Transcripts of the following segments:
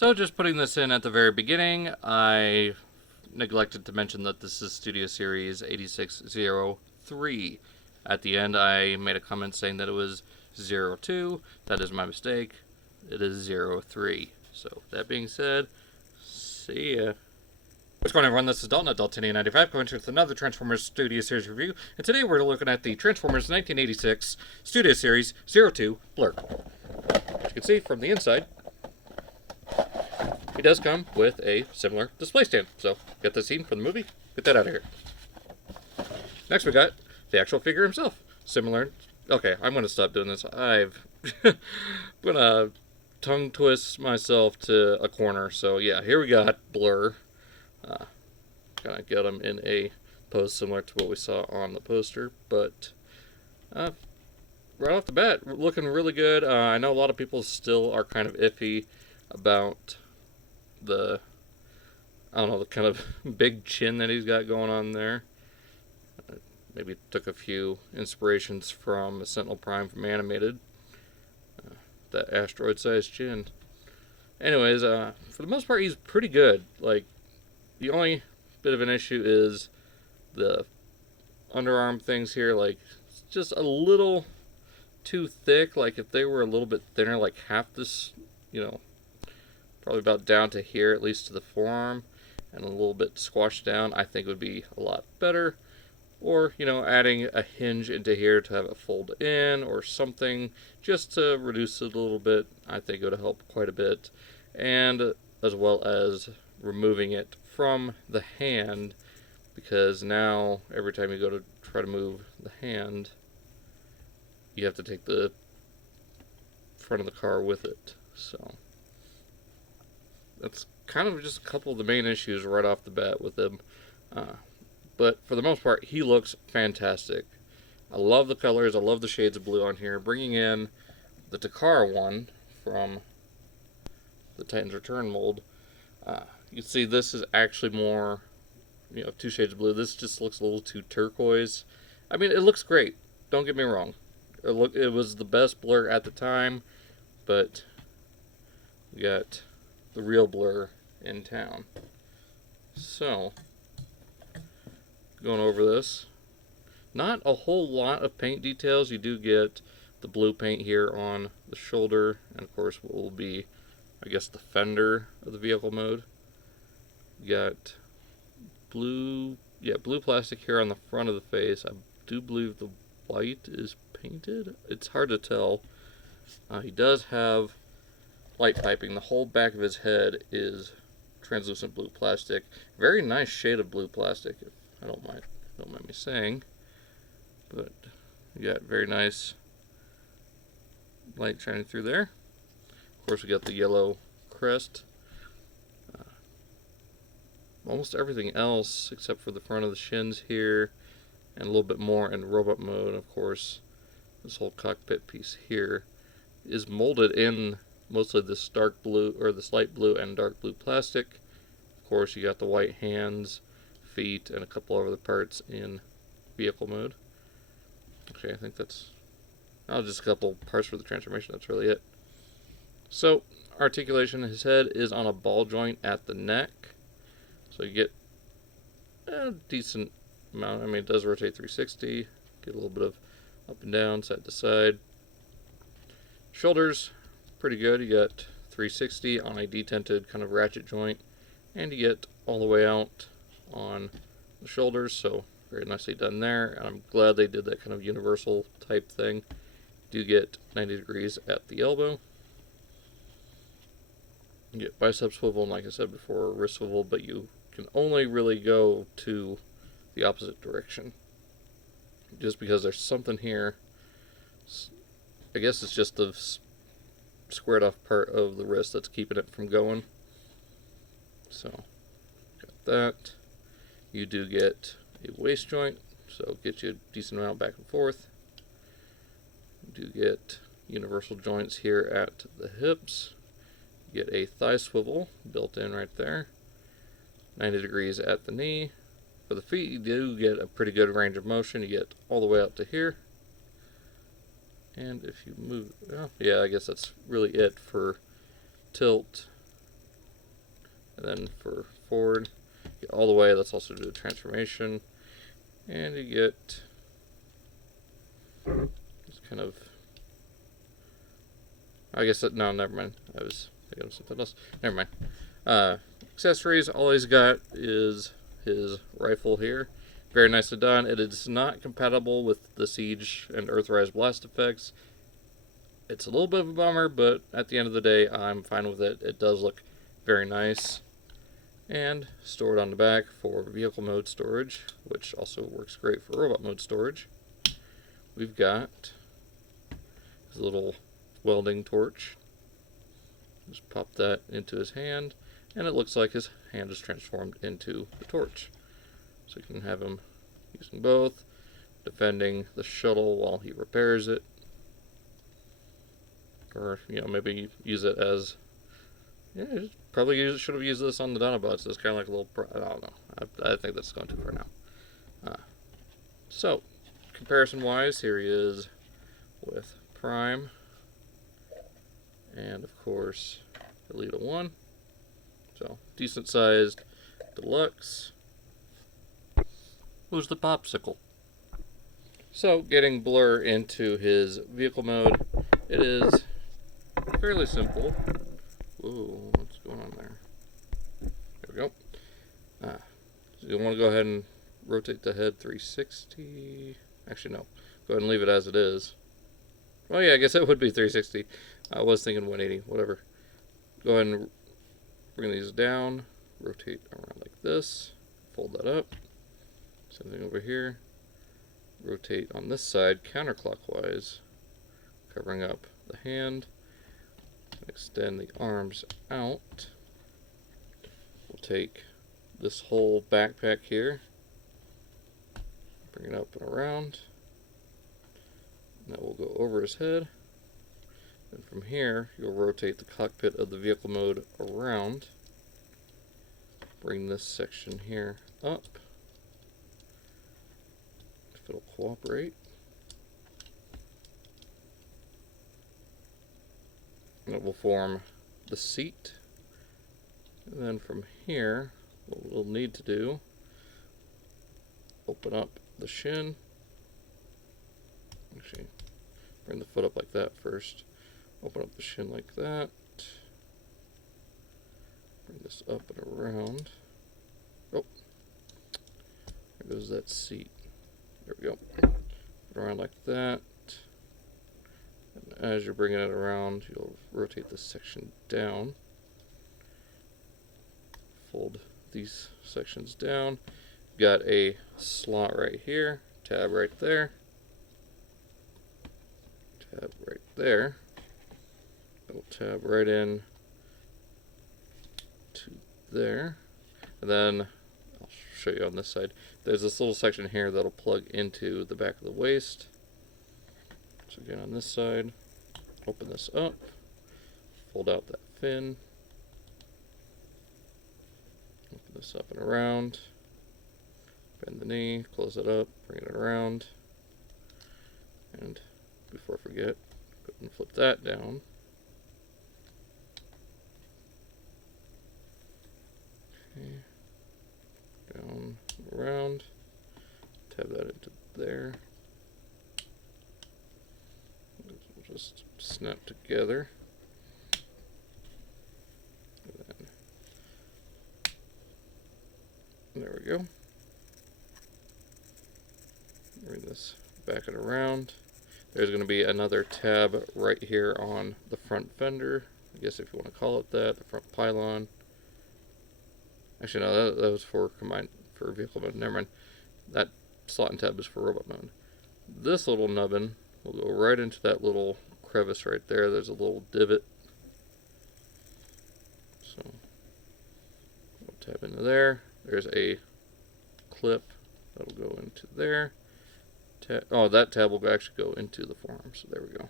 So just putting this in at the very beginning, I neglected to mention that this is Studio Series 8603. At the end, I made a comment saying that it was 02. That is my mistake. It is 03. So that being said, see ya. What's going on, everyone? This is Dalton at Daltonian95 coming with another Transformers Studio Series review. And today we're looking at the Transformers 1986 Studio Series 02 Blurr. As you can see from the inside, he does come with a similar display stand. So, get the scene from the movie, get that out of here. Next we got the actual figure himself. Similar. Okay, I'm going to stop doing this. I'm going to tongue twist myself to a corner. So, yeah, here we got Blurr. Kind of got him in a pose similar to what we saw on the poster. But, right off the bat, looking really good. I know a lot of people still are kind of iffy about the kind of big chin that he's got going on there. Maybe took a few inspirations from Sentinel Prime from Animated. That asteroid-sized chin. Anyways, for the most part, he's pretty good. Like, the only bit of an issue is the underarm things here. Like, it's just a little too thick. Like, if they were a little bit thinner, like half this, probably about down to here, at least to the forearm, and a little bit squashed down, I think would be a lot better. Or, adding a hinge into here to have it fold in or something just to reduce it a little bit, I think it would help quite a bit. And as well as removing it from the hand, because now every time you go to try to move the hand, you have to take the front of the car with it. So that's kind of just a couple of the main issues right off the bat with him. But for the most part, he looks fantastic. I love the colors. I love the shades of blue on here. Bringing in the Takara one from the Titans Return mold. You can see this is actually more, two shades of blue. This just looks a little too turquoise. I mean, it looks great. Don't get me wrong. It was the best Blurr at the time, but we got the real Blurr in town. So, going over this, not a whole lot of paint details. You do get the blue paint here on the shoulder, and of course what will be, I guess, the fender of the vehicle mode. You got blue plastic here on the front of the face. I do believe the white is painted. It's hard to tell. He does have light piping. The whole back of his head is translucent blue plastic. Very nice shade of blue plastic, if I don't mind me saying. But you got very nice light shining through there. Of course, we got the yellow crest. Almost everything else, except for the front of the shins here, and a little bit more in robot mode. Of course, this whole cockpit piece here is molded in mostly this dark blue, or this light blue and dark blue plastic. Of course, you got the white hands, feet, and a couple of other parts in vehicle mode. Okay, I think that's just a couple parts for the transformation. That's really it. So, articulation, his head is on a ball joint at the neck. So you get a decent amount. I mean, it does rotate 360. Get a little bit of up and down, side to side. Shoulders, pretty good. You got 360 on a detented kind of ratchet joint. And you get all the way out on the shoulders. So very nicely done there. And I'm glad they did that kind of universal type thing. You do get 90 degrees at the elbow. You get bicep swivel, and like I said before, wrist swivel, but you can only really go to the opposite direction. Just because there's something here. I guess it's just the squared off part of the wrist that's keeping it from going. So, got that. You do get a waist joint, so it gets you a decent amount back and forth. You do get universal joints here at the hips. You get a thigh swivel built in right there. 90 degrees at the knee. For the feet, you do get a pretty good range of motion. You get all the way up to here. And if you move, well, yeah, I guess that's really it for tilt And then for forward, get all the way. Let's also do the transformation. And you get this kind of... I guess that... No, never mind. I was thinking of something else. Never mind. Accessories, all he's got is his rifle here. Very nicely done. It is not compatible with the Siege and Earthrise blast effects. It's a little bit of a bummer, but at the end of the day, I'm fine with it. It does look very nice. And stored on the back for vehicle mode storage, which also works great for robot mode storage. We've got his little welding torch. Just pop that into his hand, and it looks like his hand is transformed into the torch. So you can have him using both, defending the shuttle while he repairs it. Or, you know, maybe use it as... Yeah, probably should have used this on the Dinobots. It's kind of like a little... I don't know. I think that's going too far now. So, comparison-wise, here he is with Prime. And, of course, Elita 1. So, decent-sized deluxe. Who's the popsicle? So, getting Blurr into his vehicle mode, it is fairly simple. Whoa, what's going on there? There we go. So you want to go ahead and rotate the head 360. Actually, no. Go ahead and leave it as it is. Well, yeah, I guess it would be 360. I was thinking 180, whatever. Go ahead and bring these down. Rotate around like this. Fold that up. Same thing over here. Rotate on this side counterclockwise, covering up the hand. Extend the arms out. We'll take this whole backpack here, bring it up and around. And that will go over his head. And from here, you'll rotate the cockpit of the vehicle mode around. Bring this section here up. If it'll cooperate. And it will form the seat. And then from here, what we'll need to do, open up the shin. Actually, bring the foot up like that first. Open up the shin like that. Bring this up and around. Oh, there goes that seat. There we go. Put it around like that. And as you're bringing it around, you'll rotate this section down. Fold these sections down. Got a slot right here, tab right there, tab right there. It'll tab right in to there. And then I'll show you on this side. There's this little section here that'll plug into the back of the waist. So again, on this side, open this up, fold out that fin, open this up and around, bend the knee, close it up, bring it around, and before I forget, go ahead and flip that down. Okay. Down, around, tab that into there. We'll just snap together. And then, there we go. Bring this back and around. There's going to be another tab right here on the front fender. I guess if you want to call it that, the front pylon. Actually, no, that was for vehicle mode. Never mind. That slot and tab is for robot mode. This little nubbin will go right into that little crevice right there. There's a little divot. So we'll tab into there. There's a clip that'll go into there. Oh, that tab will actually go into the forearm. So there we go.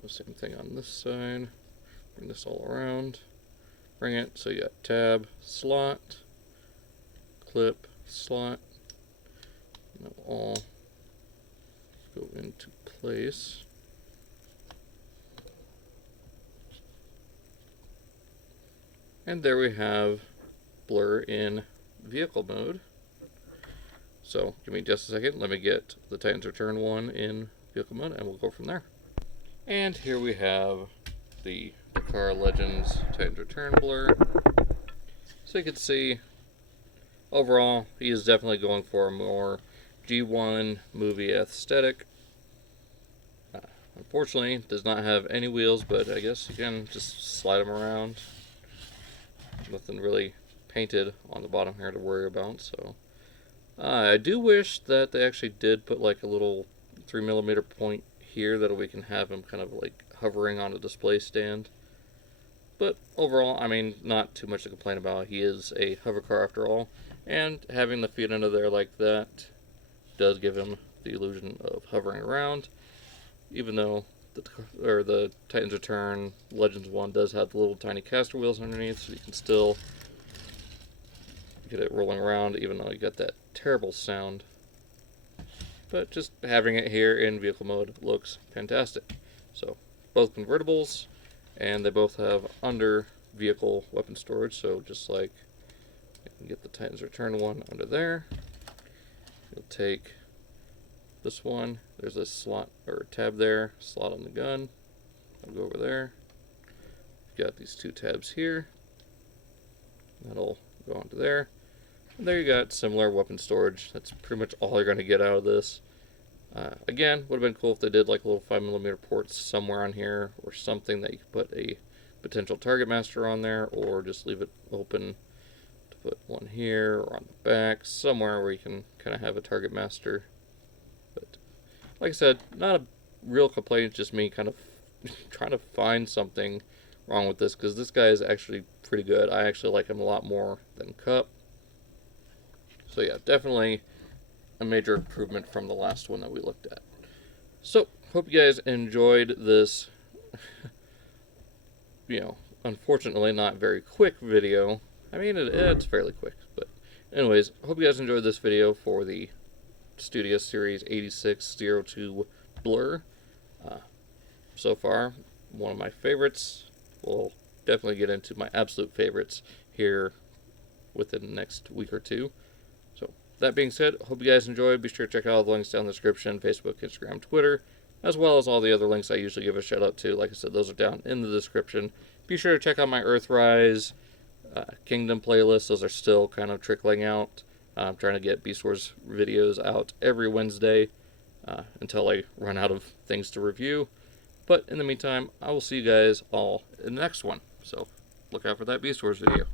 So same thing on this side. Bring this all around. Bring it so you got tab, slot, clip, slot. And they'll all go into place. And there we have Blurr in vehicle mode. So give me just a second. Let me get the Titans Return one in vehicle mode, and we'll go from there. And here we have the Dakar Legends Titans Return Blurr. So you can see, overall, he is definitely going for a more G1 movie aesthetic. Unfortunately, does not have any wheels, but I guess you can just slide them around. Nothing really painted on the bottom here to worry about. So I do wish that they actually did put like a little 3mm point here that we can have him kind of like hovering on a display stand. But overall, I mean, not too much to complain about. He is a hover car after all, and having the feet under there like that does give him the illusion of hovering around. Even though the Titans Return Legends one does have the little tiny caster wheels underneath, so you can still get it rolling around, even though you got that terrible sound. But just having it here in vehicle mode looks fantastic. So both convertibles, and they both have under vehicle weapon storage. So just like you can get the Titans Return one under there, you'll take this one. There's a slot or a tab there, slot on the gun. I'll go over there. You've got these two tabs here. That'll go onto there. And there you got similar weapon storage. That's pretty much all you're going to get out of this. Again, would have been cool if they did like a little 5mm ports somewhere on here, or something that you could put a potential target master on there, or just leave it open to put one here or on the back, somewhere where you can kind of have a target master. But like I said, not a real complaint, just me kind of trying to find something wrong with this, because this guy is actually pretty good. I actually like him a lot more than Cup. So yeah, definitely a major improvement from the last one that we looked at. So, hope you guys enjoyed this, unfortunately not very quick video. I mean, it's fairly quick, but anyways, hope you guys enjoyed this video for the Studio Series 8602 Blurr. So far, one of my favorites. We'll definitely get into my absolute favorites here within the next week or two. So, that being said, hope you guys enjoyed. Be sure to check out all the links down in the description, Facebook, Instagram, Twitter, as well as all the other links I usually give a shout out to. Like I said, those are down in the description. Be sure to check out my Earthrise Kingdom playlist. Those are still kind of trickling out. I'm trying to get Beast Wars videos out every Wednesday until I run out of things to review. But in the meantime, I will see you guys all in the next one. So look out for that Beast Wars video.